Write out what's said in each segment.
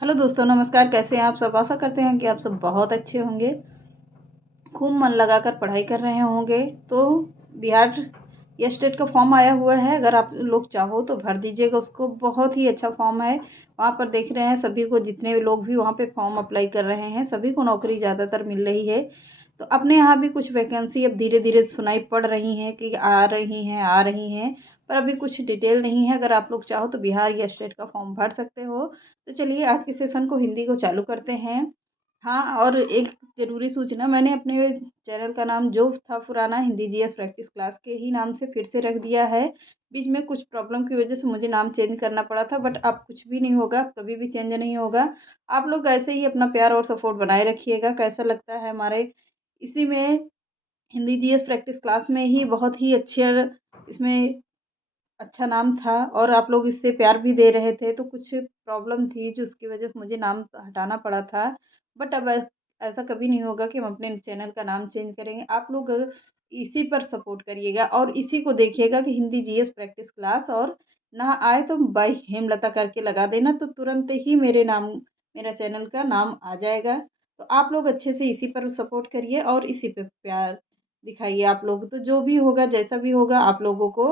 Hello दोस्तों, नमस्कार। कैसे हैं आप सब? आशा करते हैं कि आप सब बहुत अच्छे होंगे, खूब मन लगाकर पढ़ाई कर रहे होंगे। तो बिहार या स्टेट का फॉर्म आया हुआ है, अगर आप लोग चाहो तो भर दीजिएगा उसको। बहुत ही अच्छा फॉर्म है। वहाँ पर देख रहे हैं सभी को, जितने भी लोग भी वहाँ पे फॉर्म अप्लाई कर रहे हैं सभी को नौकरी ज़्यादातर मिल रही है। तो अपने यहाँ भी कुछ वैकेंसी अब धीरे धीरे सुनाई पड़ रही हैं कि आ रही हैं, पर अभी कुछ डिटेल नहीं है। अगर आप लोग चाहो तो बिहार या स्टेट का फॉर्म भर सकते हो। तो चलिए आज के सेशन को हिंदी को चालू करते हैं। हाँ, और एक ज़रूरी सूचना, मैंने अपने चैनल का नाम जो था पुराना हिंदी जीएस प्रैक्टिस क्लास के ही नाम से फिर से रख दिया है। बीच में कुछ प्रॉब्लम की वजह से मुझे नाम चेंज करना पड़ा था, बट अब कुछ भी नहीं होगा, कभी भी चेंज नहीं होगा। आप लोग ऐसे ही अपना प्यार और सपोर्ट बनाए रखिएगा। कैसा लगता है हमारे इसी में हिंदी जीएस प्रैक्टिस क्लास में ही बहुत ही अच्छे इसमें अच्छा नाम था, और आप लोग इससे प्यार भी दे रहे थे। तो कुछ प्रॉब्लम थी जो उसकी वजह से मुझे नाम हटाना पड़ा था। बट अब ऐसा कभी नहीं होगा कि हम अपने चैनल का नाम चेंज करेंगे। आप लोग इसी पर सपोर्ट करिएगा और इसी को देखिएगा कि हिंदी जीएस प्रैक्टिस क्लास, और ना आए तो बाई हेमलता करके लगा देना, तो तुरंत ही मेरा चैनल का नाम आ जाएगा। तो आप लोग अच्छे से इसी पर सपोर्ट करिए और इसी पे प्यार दिखाइए। आप लोग तो जो भी होगा, जैसा भी होगा, आप लोगों को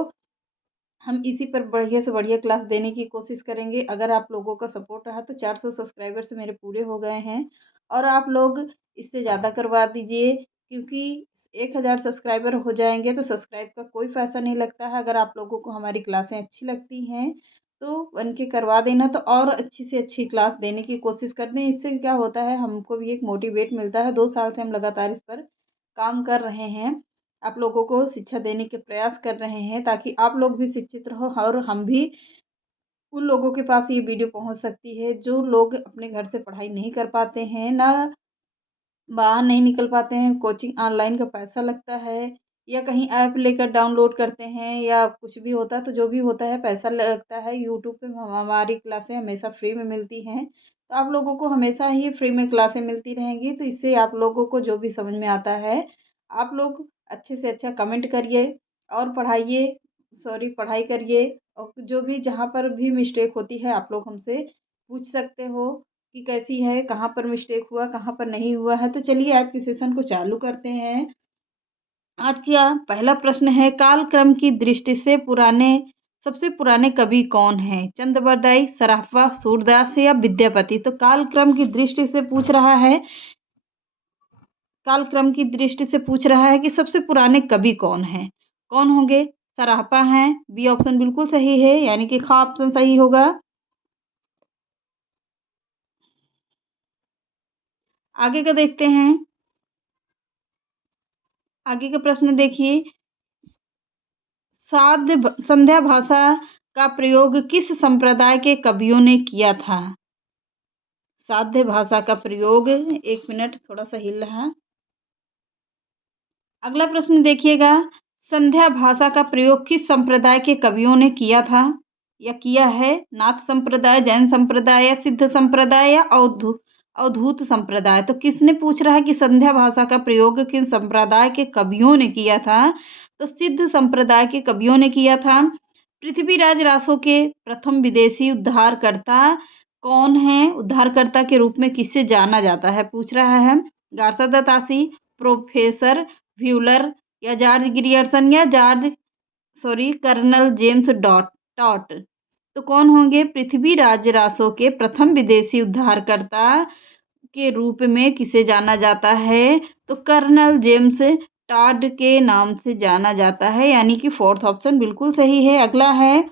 हम इसी पर बढ़िया से बढ़िया क्लास देने की कोशिश करेंगे। अगर आप लोगों का सपोर्ट रहा तो 400 सब्सक्राइबर्स मेरे पूरे हो गए हैं, और आप लोग इससे ज़्यादा करवा दीजिए, क्योंकि 1000 सब्सक्राइबर हो जाएंगे तो सब्सक्राइब का कोई पैसा नहीं लगता है। अगर आप लोगों को हमारी क्लासें अच्छी लगती हैं तो बन के करवा देना, तो और अच्छी से अच्छी क्लास देने की कोशिश करते हैं। इससे क्या होता है, हमको भी एक मोटिवेट मिलता है। 2 साल से हम लगातार इस पर काम कर रहे हैं, आप लोगों को शिक्षा देने के प्रयास कर रहे हैं, ताकि आप लोग भी शिक्षित रहो और हम भी उन लोगों के पास ये वीडियो पहुंच सकती है जो लोग अपने घर से पढ़ाई नहीं कर पाते हैं, ना बाहर नहीं निकल पाते हैं, कोचिंग ऑनलाइन का पैसा लगता है, या कहीं ऐप लेकर डाउनलोड करते हैं, या कुछ भी होता है, तो जो भी होता है पैसा लगता है। यूट्यूब पे हमारी क्लासें हमेशा फ्री में मिलती हैं, तो आप लोगों को हमेशा ही फ्री में क्लासें मिलती रहेंगी। तो इससे आप लोगों को जो भी समझ में आता है, आप लोग अच्छे से अच्छा कमेंट करिए और पढ़ाई करिए। और जो भी जहाँ पर भी मिस्टेक होती है आप लोग हमसे पूछ सकते हो कि कैसी है, कहाँ पर मिस्टेक हुआ, कहाँ पर नहीं हुआ है। तो चलिए आज के सेशन को चालू करते हैं। आज का पहला प्रश्न है, कालक्रम की दृष्टि से सबसे पुराने कवि कौन हैं? चंद्रबरदाई, सराफा, सूरदास या विद्यापति? तो कालक्रम की दृष्टि से पूछ रहा है कि सबसे पुराने कवि कौन हैं? कौन होंगे? सराफा हैं। बी ऑप्शन बिल्कुल सही है, यानी कि खा ऑप्शन सही होगा। आगे का देखते हैं। आगे का प्रश्न देखिए, संध्या भाषा का प्रयोग किस संप्रदाय के कवियों ने किया था? साध्य भाषा का प्रयोग, एक मिनट थोड़ा सा हिल रहा। अगला प्रश्न देखिएगा, संध्या भाषा का प्रयोग किस संप्रदाय के कवियों ने किया था या किया है? नाथ संप्रदाय, जैन संप्रदाय या सिद्ध संप्रदाय या अवधूत संप्रदाय? तो किसने पूछ रहा है कि संध्या भाषा का प्रयोग किन संप्रदाय के कवियों ने किया था? तो सिद्ध संप्रदाय के कवियों ने किया था। पृथ्वीराज रासो के प्रथम विदेशी उद्धारकर्ता कौन है? उद्धारकर्ता के रूप में किससे जाना जाता है, पूछ रहा है। गार्सा दत्तासी, प्रोफेसर व्यूलर या जॉर्ज ग्रियर्सन या कर्नल जेम्स टॉट? तो कौन होंगे? पृथ्वीराज रासो के प्रथम विदेशी उद्धारकर्ता के रूप में किसे जाना जाता है? तो कर्नल जेम्स टॉड के नाम से जाना जाता है, यानी कि फोर्थ ऑप्शन बिल्कुल सही है। अगला है,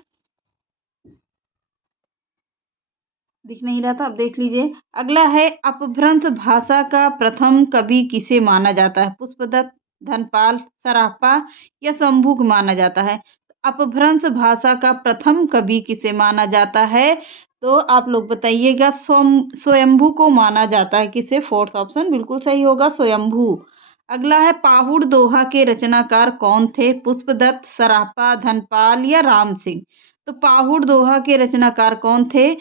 दिख नहीं रहा था, अब देख लीजिए। अगला है, अपभ्रंश भाषा का प्रथम कवि किसे माना जाता है? पुष्पदत्त, धनपाल, सराफा या शंभुक माना जाता है? अपभ्रंश भाषा का प्रथम कवि किसे माना जाता है? तो आप लोग बताइएगा। स्वयंभू को माना जाता है। किसे? फोर्थ ऑप्शन बिल्कुल सही होगा, स्वयंभू। अगला है, पाहुड़ दोहा के रचनाकार कौन थे? पुष्पदत्त, सराफा, धनपाल या राम सिंह? तो पाहुड़ दोहा के रचनाकार कौन थे?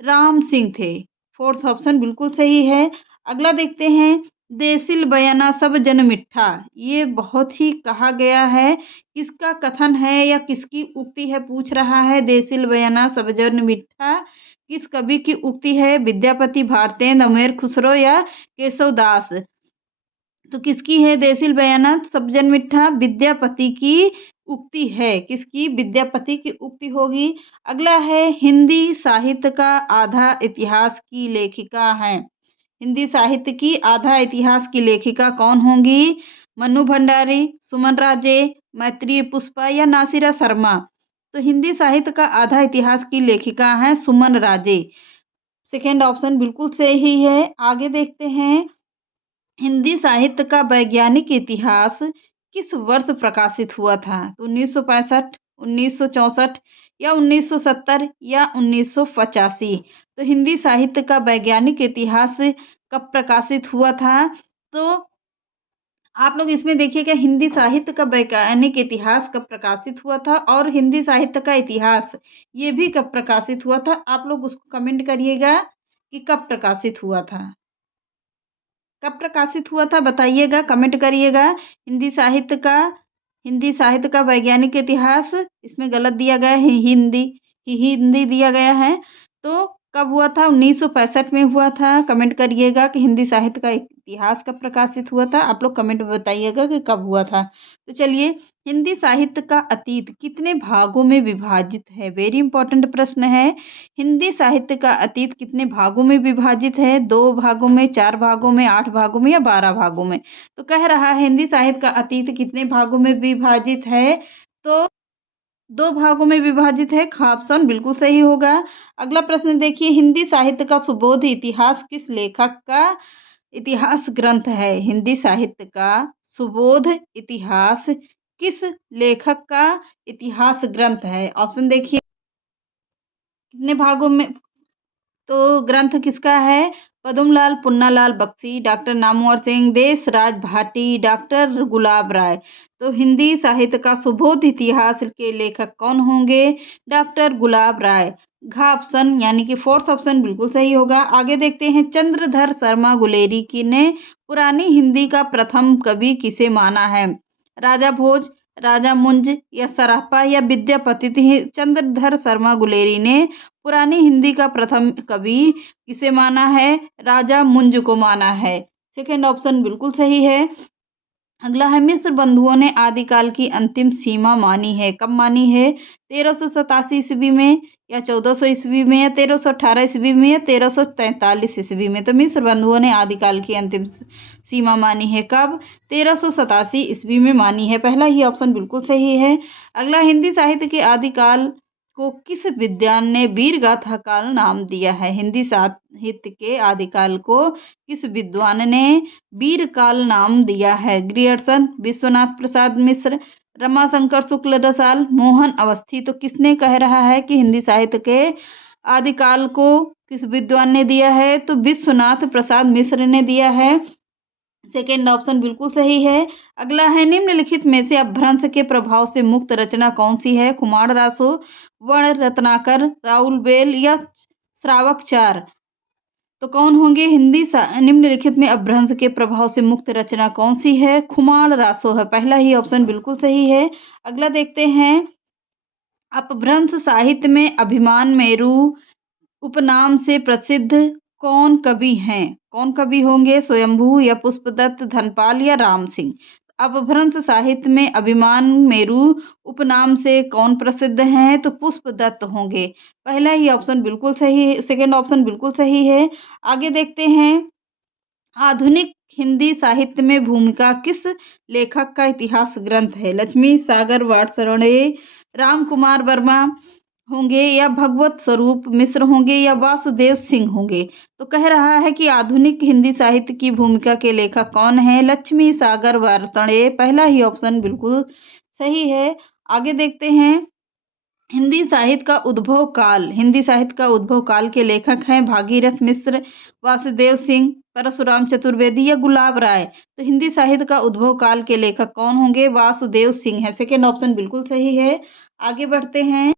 राम सिंह थे। फोर्थ ऑप्शन बिल्कुल सही है। अगला देखते हैं, देसिल बयाना सब जन मिट्ठा, ये बहुत ही कहा गया है, किसका कथन है या किसकी उक्ति है, पूछ रहा है। देसिल बयाना सब जन मिट्ठा किस कवि की उक्ति है? विद्यापति, भारतेंदु, अमीर खुसरो या केशव दास? तो किसकी है? देसिल बयाना सब जन मिठा विद्यापति की उक्ति है। किसकी? विद्यापति की उक्ति होगी। अगला है हिंदी साहित्य का आधा इतिहास की लेखिका है। हिंदी साहित्य की आधा इतिहास की लेखिका कौन होंगी? मन्नू भंडारी, सुमन राजे, मैत्रेयी पुष्पा या नासिरा शर्मा? तो हिंदी साहित्य का आधा इतिहास की लेखिका है सुमन राजे। सेकेंड ऑप्शन बिल्कुल सही है। आगे देखते हैं, हिंदी साहित्य का वैज्ञानिक इतिहास किस वर्ष प्रकाशित हुआ था? तो 1965, 1964 या 1970 या 1985? तो हिंदी साहित्य का वैज्ञानिक इतिहास कब प्रकाशित हुआ था? तो आप लोग इसमें देखिएगा हिंदी साहित्य का वैज्ञानिक इतिहास कब प्रकाशित हुआ था और हिंदी साहित्य का इतिहास ये भी कब प्रकाशित हुआ था। आप लोग उसको कमेंट करिएगा कि कब प्रकाशित हुआ था। कब प्रकाशित हुआ था बताइएगा, कमेंट करिएगा। हिंदी साहित्य का वैज्ञानिक इतिहास इसमें गलत दिया गया है, हिंदी दिया गया है। तो कब हुआ था? 1965 में हुआ था। कमेंट करिएगा कि हिंदी साहित्य का इतिहास कब प्रकाशित हुआ था। आप लोग कमेंट में बताइएगा कि कब हुआ था। तो चलिए, हिंदी साहित्य का अतीत कितने भागों में विभाजित है? वेरी इंपॉर्टेंट प्रश्न है। हिंदी साहित्य का अतीत कितने भागों में विभाजित है? 2 भागों में, 4 भागों में, 8 भागों में या 12 भागों में? तो कह रहा है हिंदी साहित्य का अतीत कितने भागों में विभाजित है? तो 2 भागों में विभाजित है। ऑप्शन बिल्कुल सही होगा। अगला प्रश्न देखिए, हिंदी साहित्य का सुबोध इतिहास किस लेखक का इतिहास ग्रंथ है? हिंदी साहित्य का सुबोध इतिहास किस लेखक का इतिहास ग्रंथ है? ऑप्शन देखिए कितने भागों में। तो ग्रंथ किसका है? पद्मलाल पुन्नालाल बख्शी, डॉक्टर नामवर सिंह, देशराज भाटी, डॉक्टर गुलाब राय। तो हिंदी साहित्य का सुबोध इतिहास के लेखक कौन होंगे? डॉक्टर गुलाब राय। घ ऑप्शन यानी कि फोर्थ ऑप्शन बिल्कुल सही होगा। आगे देखते हैं, चंद्रधर शर्मा गुलेरी की ने पुरानी हिंदी का प्रथम कवि किसे माना है? राजा भोज, राजा मुंज या सराफा या विद्यापति? चंद्रधर शर्मा गुलेरी ने पुरानी हिंदी का प्रथम कवि किसे माना है? राजा मुंज को माना है। सेकेंड ऑप्शन बिल्कुल सही है। अगला है, मिस्र बंधुओं ने आदिकाल की अंतिम सीमा मानी है। कब मानी है? 1387 ईस्वी में या 1400 ईस्वी में या 1318 ईस्वी में या 1343 ईस्वी में? तो मिस्र बंधुओं ने आदिकाल की अंतिम सीमा मानी है कब? 1387 ईस्वी में मानी है। पहला ही ऑप्शन बिल्कुल सही है। अगला, हिंदी साहित्य के आदिकाल को किस विद्वान ने वीरगाथा काल नाम दिया है? हिंदी साहित्य के आदिकाल को किस विद्वान ने वीरकाल नाम दिया है? ग्रियर्सन, विश्वनाथ प्रसाद मिश्र, रमाशंकर शुक्ल रसाल, मोहन अवस्थी? तो किसने कह रहा है कि हिंदी साहित्य के आदिकाल को किस विद्वान ने दिया है? तो विश्वनाथ प्रसाद मिश्र ने दिया है। सेकेंड ऑप्शन बिल्कुल सही है। अगला है, निम्नलिखित में से अपभ्रंश के प्रभाव से मुक्त रचना कौन सी है? कुमार रासो, वर्ण रत्नाकर, राउल बेल या श्रावक चार? तो कौन होंगे? निम्नलिखित में अपभ्रंश के प्रभाव से मुक्त रचना कौन सी है? खुमार रासो है। पहला ही ऑप्शन बिल्कुल सही है। अगला देखते हैं, अपभ्रंश साहित्य में अभिमान मेरू उपनाम से प्रसिद्ध कौन कवि हैं? कौन कवि होंगे? स्वयंभू या पुष्पदत्त, धनपाल या राम सिंह? अपभ्रंश साहित्य में अभिमान मेरू उपनाम से कौन प्रसिद्ध हैं? तो पुष्पदत्त होंगे। पहला ही ऑप्शन बिल्कुल सही है। सेकेंड ऑप्शन बिल्कुल सही है। आगे देखते हैं, आधुनिक हिंदी साहित्य में भूमिका किस लेखक का इतिहास ग्रंथ है? लक्ष्मी सागर वाटसरणे, राम कुमार वर्मा होंगे या भगवत स्वरूप मिश्र होंगे या वासुदेव सिंह होंगे? तो कह रहा है कि आधुनिक हिंदी साहित्य की भूमिका के लेखक कौन है? लक्ष्मी सागर वाटसरणे। पहला ही ऑप्शन बिल्कुल सही है। आगे देखते हैं, हिंदी साहित्य का उद्भव काल के लेखक हैं भागीरथ मिश्र, वासुदेव सिंह, परशुराम चतुर्वेदी या गुलाब राय? तो हिंदी साहित्य का उद्भव काल के लेखक कौन होंगे? वासुदेव सिंह है। सेकेंड ऑप्शन बिल्कुल सही है। आगे बढ़ते हैं,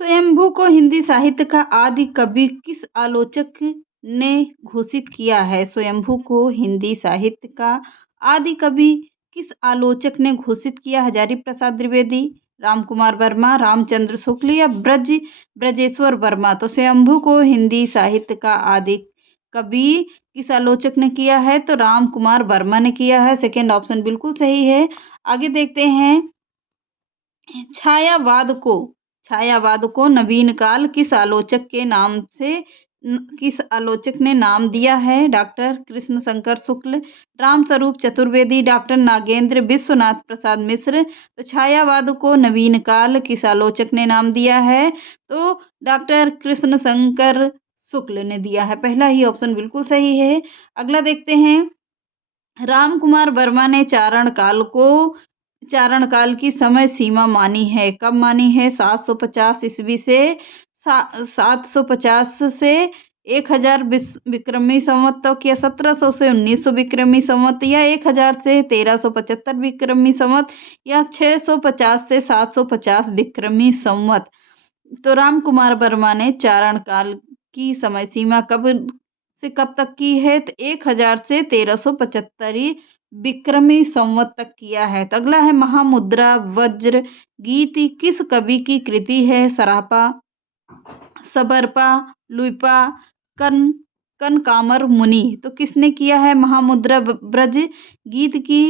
स्वयंभू को हिंदी साहित्य का आदि कवि किस आलोचक ने घोषित किया है? स्वयंभू को हिंदी साहित्य का आदि कवि किस आलोचक ने घोषित किया? हजारी प्रसाद द्विवेदी, राम कुमार वर्मा, रामचंद्र शुक्ल या ब्रजेश्वर वर्मा। तो स्वयंभू को हिंदी साहित्य का आदि कवि किस आलोचक ने किया है? तो राम कुमार वर्मा ने किया है। सेकंड ऑप्शन बिल्कुल सही है। आगे देखते हैं, छायावाद को छायावाद को नवीन काल किस आलोचक के नाम से किस आलोचक ने नाम दिया है? डॉक्टर कृष्ण शंकर शुक्ल, रामस्वरूप चतुर्वेदी, डॉक्टर नागेंद्र विश्वनाथ प्रसाद मिश्र। तो छायावाद को नवीन काल किस आलोचक ने नाम दिया है? तो डॉक्टर कृष्ण शंकर शुक्ल ने दिया है। पहला ही ऑप्शन बिल्कुल सही है। अगला देखते हैं, राम कुमार वर्मा ने चारण काल की समय सीमा मानी है। कब मानी है? 750 ईस्वी से 750 से 1000 विक्रमी संवत तक, या 1700 से 1900 विक्रमी संवत, या 1000 से 1375 विक्रमी संवत, या 650 से 750 विक्रमी संवत। तो राम कुमार वर्मा ने चारण काल की समय सीमा कब से कब तक की है? तो 1000 से 1375 विक्रमी संवत तक किया है। तो अगला है, महामुद्रा वज्र गीत किस कवि की कृति है? सरापा, सबरपा, लुइपा, कन कनकामर मुनि। तो किसने किया है महामुद्रा ब्रज गीत की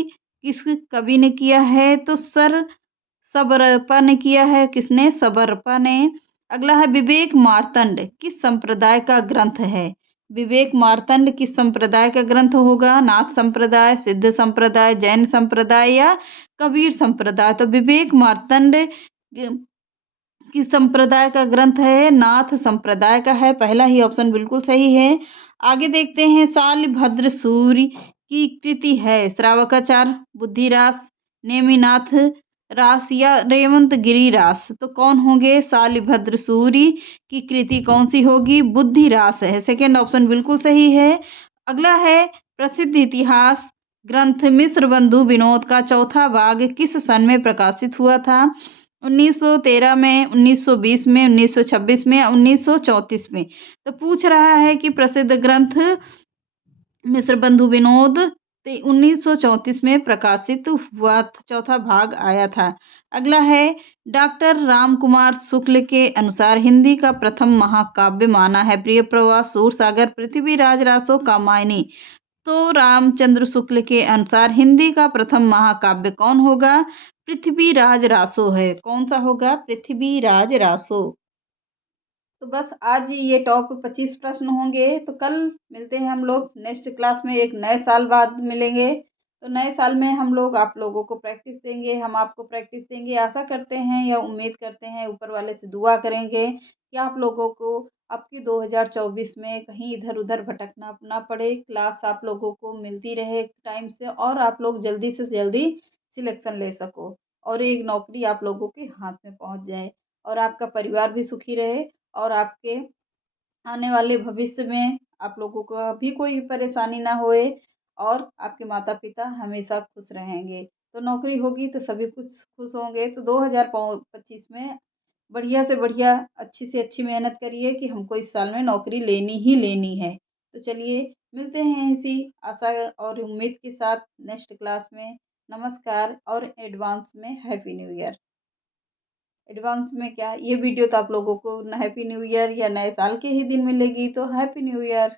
किस कवि ने किया है? तो सबरपा ने किया है। किसने? सबरपा ने। अगला है, विवेक मार्तंड किस संप्रदाय का ग्रंथ है? विवेक मार्तंड किस संप्रदाय का ग्रंथ होगा? नाथ संप्रदाय, सिद्ध संप्रदाय, जैन संप्रदाय या कबीर संप्रदाय। तो विवेक मार्तंड किस संप्रदाय का ग्रंथ है? नाथ संप्रदाय का है। पहला ही ऑप्शन बिल्कुल सही है। आगे देखते हैं, शालिभद्र सूर्य की कृति है श्रावकाचार, बुद्धिरास, नेमिनाथ रास या रेवंत गिरी रास। तो कौन होंगे? शालिभद्र सूर्य की कृति कौन सी होगी? बुद्धिरास है। सेकंड ऑप्शन बिल्कुल सही है। अगला है, प्रसिद्ध इतिहास ग्रंथ मिस्र बंधु विनोद का चौथा भाग किस सन में प्रकाशित हुआ था? 1913 में, 1920 में, 1926 में या 1934 में। तो पूछ रहा है कि प्रसिद्ध ग्रंथ मिस्र बंधु विनोद 1934 में प्रकाशित हुआ, चौथा भाग आया था। अगला है, डॉक्टर राम कुमार शुक्ल के अनुसार हिंदी का प्रथम महाकाव्य माना है प्रिय प्रवास, सूरसागर, पृथ्वीराज, रासो, कामायनी। तो रामचंद्र शुक्ल के अनुसार हिंदी का प्रथम महाकाव्य कौन होगा? पृथ्वीराज रासो है। कौन सा होगा? पृथ्वीराज रासो। तो बस आज ये टॉप 25 प्रश्न होंगे। तो कल मिलते हैं हम लोग नेक्स्ट क्लास में, एक नए साल बाद मिलेंगे। तो नए साल में हम लोग आप लोगों को प्रैक्टिस देंगे, हम आपको प्रैक्टिस देंगे। आशा करते हैं या उम्मीद करते हैं, ऊपर वाले से दुआ करेंगे कि आप लोगों को आपकी 2024 में कहीं इधर उधर भटकना ना पड़े, क्लास आप लोगों को मिलती रहे टाइम से, और आप लोग जल्दी से जल्दी सिलेक्शन ले सको और एक नौकरी आप लोगों के हाथ में पहुंच जाए, और आपका परिवार भी सुखी रहे, और आपके आने वाले भविष्य में आप लोगों को भी कोई परेशानी ना होए, और आपके माता पिता हमेशा खुश रहेंगे। तो नौकरी होगी तो सभी कुछ खुश होंगे। तो 2025 में बढ़िया से बढ़िया, अच्छी से अच्छी मेहनत करिए कि हमको इस साल में नौकरी लेनी ही लेनी है। तो चलिए मिलते हैं इसी आशा और उम्मीद के साथ नेक्स्ट क्लास में। नमस्कार, और एडवांस में हैप्पी न्यू ईयर। एडवांस में क्या, ये वीडियो तो आप लोगों को हैप्पी न्यू ईयर या नए साल के ही दिन मिलेगी। तो हैप्पी न्यू ईयर।